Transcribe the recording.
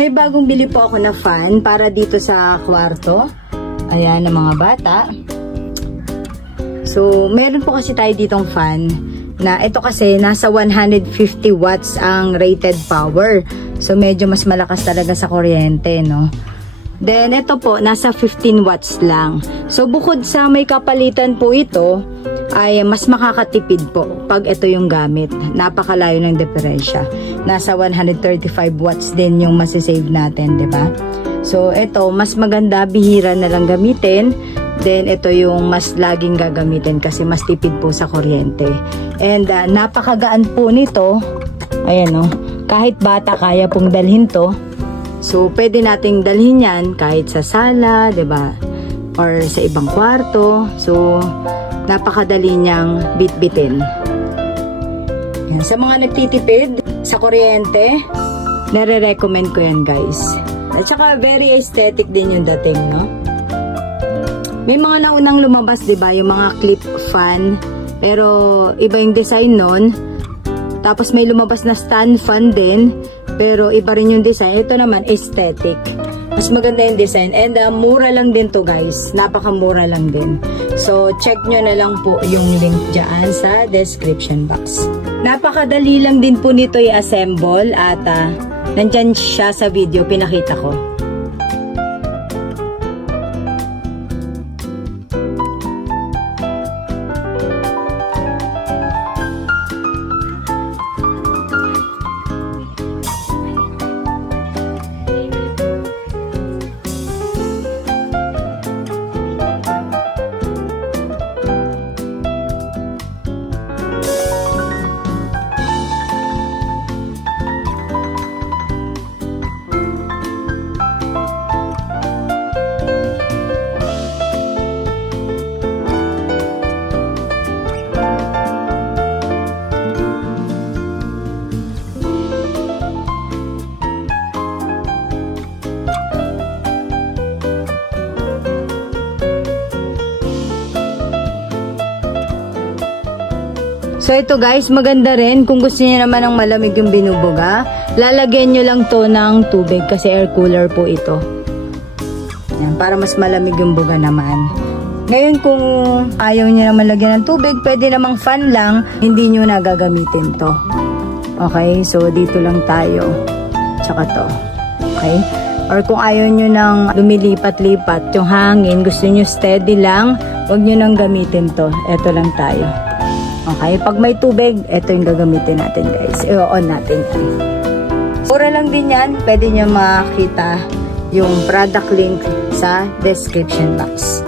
May bagong bili po ako na fan para dito sa kwarto. Ayan, ng mga bata. So, meron po kasi tayo ditong fan na ito kasi nasa 150 watts ang rated power. So, medyo mas malakas talaga sa kuryente, no? Then, ito po, nasa 15 watts lang. So, bukod sa may kapalitan po ito, ay mas makakatipid po pag ito yung gamit. Napakalayo ng diferensya. Nasa 135 watts din yung masisave natin, di ba? So, ito, mas maganda, bihira na lang gamitin. Then, ito yung mas laging gagamitin kasi mas tipid po sa kuryente. And, napakagaan po nito. Ayan, no? Kahit bata, kaya pong dalhin to. So, pwede nating dalhin yan kahit sa sala, diba? Or sa ibang kwarto. So, napakadali niyang bitbitin. Yan. Sa mga nagtitipid sa kuryente, nare-recommend ko yan, guys. At saka, very aesthetic din yung dating, no? May mga naunang lumabas, diba? Yung mga clip fan. Pero, iba yung design nun. Tapos, may lumabas na stand fan din. Pero iba rin yung design. Ito naman, aesthetic. Mas maganda yung design. And mura lang din to, guys. Napakamura lang din. So, check nyo na lang po yung link dyan sa description box. Napakadali lang din po nito i-assemble. At nandyan siya sa video. Pinakita ko. So ito guys, maganda rin kung gusto niyo naman ng malamig yung binubuga, lalagyan nyo lang to ng tubig kasi air cooler po ito. Yan, para mas malamig yung buga naman. Ngayon kung ayaw nyo naman lagyan ng tubig, pwede namang fan lang, hindi nyo na gagamitin to. Okay, so dito lang tayo. Tsaka to. Okay? Or kung ayaw nyo nang lumilipat-lipat yung hangin, gusto nyo steady lang, huwag nyo nang gamitin to. Ito lang tayo. Okay, pag may tubig, ito yung gagamitin natin guys. I-on natin. Mura lang din yan. Pwede nyo makita yung product link sa description box.